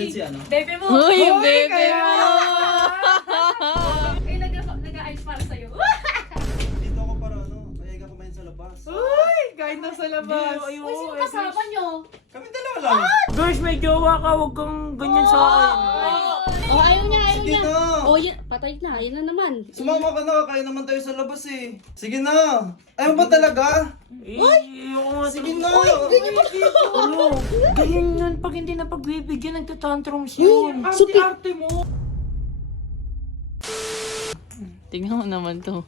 Andyan si ano? Bebe mo. Uy, bebe mo! Ay, nag-ayos para sa'yo. Dito ako para ano, kaya ka kumain sa labas. Uy, kahit nasa labas. Uy, sino kasama nyo? Kami dalawa lang. Girls, may jowa ka. Huwag kang ganyan sa akin. Oh, ayaw niya, ayaw Sige niya. na. Oh, yan, patay na, yan na naman. Sumama ka na, kaya naman tayo sa labas eh. Sige na. Ayaw ba talaga? Ayoko nga. Sige na. Ano? Ganyan yun. Pag hindi na pagbibigyan, nagtatantrums yun. Arte-arte mo. Tingnan mo naman to.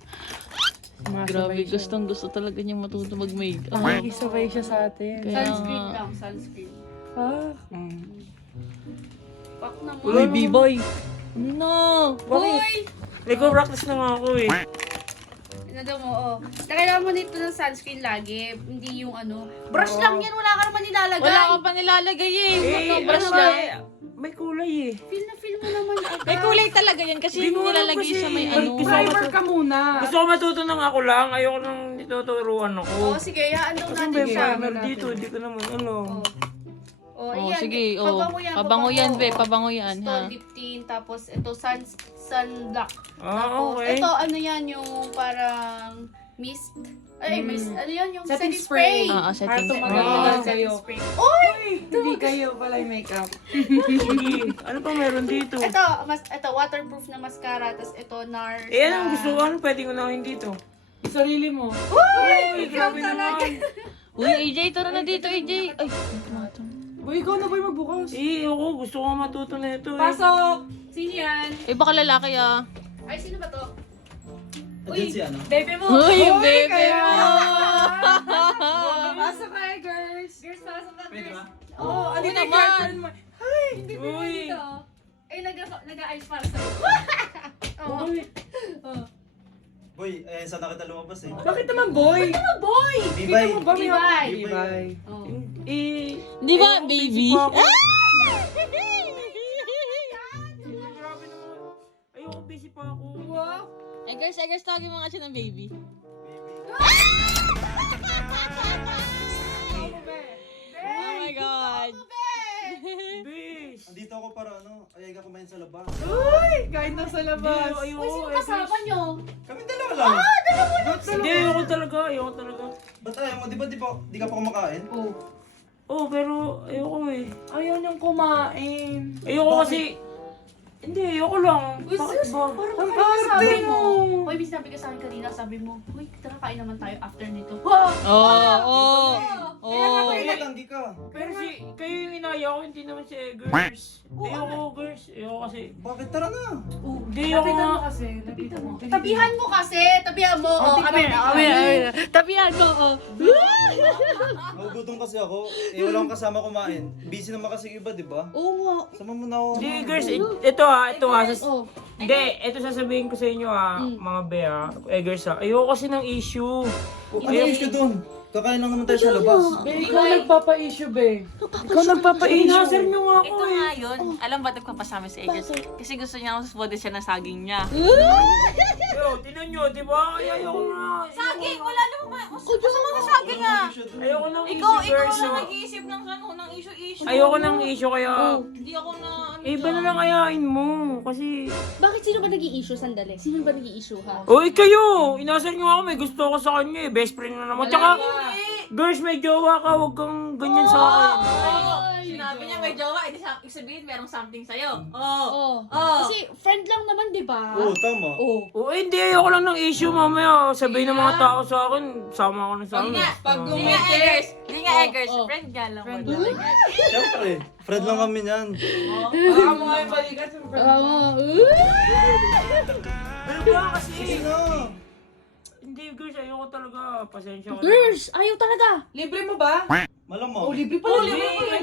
Grabe, gustong gusto talaga niya matuto mag-makeup. Isabay siya sa atin. Kaya Sunscreen nga. lang, sunscreen. Ah. Pak naman. Uy, B-boy. No! Uy! Nagko-practice na nga ako eh. Ano daw mo, oh. Kailangan mo nito ng sunscreen lagi. Hindi yung ano. Brush lang yan, wala ka naman nilalagay. Wala ka pa nilalagay eh. Ito, brush ano ba lang. eh, may kulay eh. Feel na feel mo naman agad. May kulay talaga yan kasi Di mo alam nilalagay kasi. sa may Ay, ano. gusto Primer ka muna. Gusto ko matuto ng ako lang. Ayoko nang tuturuan ako. Oh, sige, hayaan daw Kasi natin may siya. primer dito. Di ko naman ano. Oh, Oh, ayan. sige, oh. Pabango yan, Pabango yan, be. oh. Pabango yan, Ito, ha. lip tint, tapos ito, sunblock. Ah, Tapos, okay. ito, ano yan, yung parang mist. Ay, mist. Ano yan, yung Setting setting spray. spray. Setting Ito, spray. maganda Setting kayo. spray. Hindi kayo pala yung makeup. Sige. Ano pa meron dito? Ito, waterproof na mascara, tapos ito, NARS. Eh, anong gusto ko? Ano pwede ko na dito? Sarili mo. Uy, grabe naman. Uy, AJ, tara na dito, AJ. Ay, Uy, ikaw na ba yung magbukas? Eh, ako. Gusto ko matuto na ito eh. Pasok! Sino yan? eh baka lalaki ah. Ay, sino ba to? Andyan si ano? Bebe mo. Uy, bebe kaya- mo! Pasok kayo, girls. Girls, pasok ka, Pwede girls. ba? Oh, ano yung naman. girlfriend mo? Ay, hindi mo Uy. Ito. Ay, nag-ayos para sa'yo. Oh. Oh. Boy, eh, sana kita lumabas eh. Bakit naman, boy? Boy! Bibay. Kita mo ba may Bibay. Bibay. Oh. Eh, Di ba, ayoko, baby? busy pa ako. Grabe naman. Ayoko, busy pa ako. Wow. Eh girls, tawagin mo nga siya ng baby. Oh my God! Bis. Andito ako para ano, kaya ka kumain sa labas. Uy, kahit nasa labas. Ayoko, Uy, sino eh, kasama nyo? Kami dalawa lang. Hindi, ayoko talaga. Ayoko talaga. Ba't ayaw mo? Di ka pa kumakain? Oh. Oh, pero ayoko eh. Ayaw niyang kumain. Ayoko kasi... Hindi, ayoko lang. Uy, Bakit sus, ba? parang Ang kanina sabi arte mo. mo. Uy, may sinabi ka sa akin kanina, sabi mo, uy, tara kain naman tayo after nito. Lagi ka. Pero si... Kayo yung inaya ko, hindi naman si Eggers. Ayoko, girls. Ayoko kasi... Bakit tara na? Hindi ako Lapitan nga... mo kasi. Lapitan mo. Tabihan mo kasi, tabihan mo. Oh, amin. Tabihan mo, oh. Nagugutom kasi ako. Eh, wala akong kasama kumain. Busy naman kasi yung iba, di ba? Oo nga. Sama mo na ako. Hindi, girls. Ito ha. Oh. Hindi, ito sasabihin ko sa inyo ha, mga be ha. Eggers ha. Ayoko kasi ng issue. Ano yung issue dun? Kakain lang naman tayo sa labas. Ikaw nagpapa-issue, be. Ikaw nagpapa-issue. Inaser nyo nga ako Ito eh. nga yun. Alam ba nagpapasama si Eggers? Kasi gusto niya ako susubotin siya ng saging niya. Yo, tinan nyo, di ba? Ay, ayoko na. Saging, wala naman. Gusto mo na saging ah. Ayoko ng Ikaw issue, girls. na ha. nag-iisip ng ano, ng issue-issue. Ayoko ng issue kaya... Hindi ako na ano. Eh, iba na lang ayain mo. Kasi... Bakit sino ba nag-i-issue? Sandali. Sino ba nag-i-issue, ha? Uy, kayo! Inaser nyo ako. May gusto ko sa kanya eh. Best friend na naman. Tsaka, girls, may jowa ka. Huwag kang ganyan sa akin. Sinabi niya may jowa, ibig sabihin merong something sa'yo. Oh. Kasi friend lang naman, di ba? Oo, tama. Oh. Oh, hindi. Ayoko lang ng issue mamaya. Sabihin ng mga tao sa akin. Sama ko na sa akin. Hindi nga Eggers. Hindi nga Eggers. Friend nga lang. Friend wala. Siyempre, friend lang kami niyan. Baka mo nga yung balikat sa friend. Ano ba kasi? Sige na. Hindi, girls. Ayoko talaga. Pasensya ko na. Girls, ayaw talaga. Libre mo ba? Malamang. Oh, libre pala.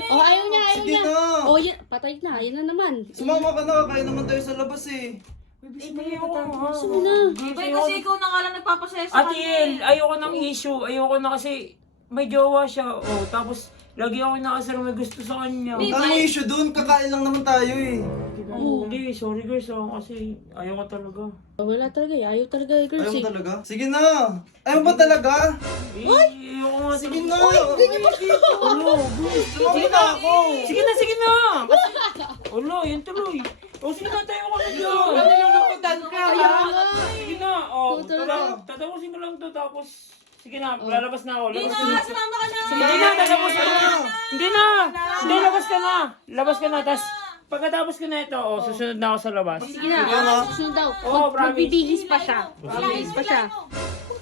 Oh, ayaw niya, ayaw Sige niya. na. Oh, yan, patay na, yan na naman. Sumama ka na, kaya naman tayo sa labas eh. Hindi, ayoko nga. Gusto mo na. Boy, kasi ikaw na nga lang nagpapasaya sa Ate El, ayoko ng issue. Ayoko na kasi may jowa siya. Oh, tapos lagi ako nakasar may gusto sa kanya. Ano yung issue dun? Kakain lang naman tayo eh. Hindi, sorry girls. Kasi ayoko talaga. Oh, wala talaga, ayaw talaga, girls. Ayaw mo eh. talaga? Sige na. Ayaw ba talaga? Ayoko nga. Sige na. Ano? Sumama na ako. Sige na, sige na. yun tuloy. O, sige na tayo ka na dyan. Nilulukutan ka, ha? Sige na, o, Tutuloy. tatapusin ko lang to, tapos, sige na, lalabas na ako. Hindi Labas ka na, na. sumama ka na. Hindi na, tatapusin ko na. Hindi na, hindi, labas ka na. Labas ka na, tas, pagkatapos ko na ito, o, susunod na ako sa labas. Sige na. Susunod daw. Oo, promise. Magbibihis pa siya. Magbibihis pa siya.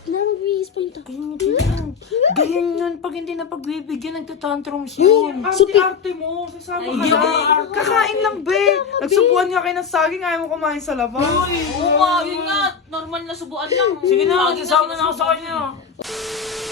Na, magbibihis pa yun. Ganyan yun, pag hindi na pagbibigyan, nagtatantrums yun. Arte-arte mo. Sasama ka na. Kakain lang, be. Nagsubuan nga kayo ng saging. Ayaw mo kumain sa labas. Oo nga, yun nga. Normal na subuan lang. Sige na, magsasama na ako sa kanya.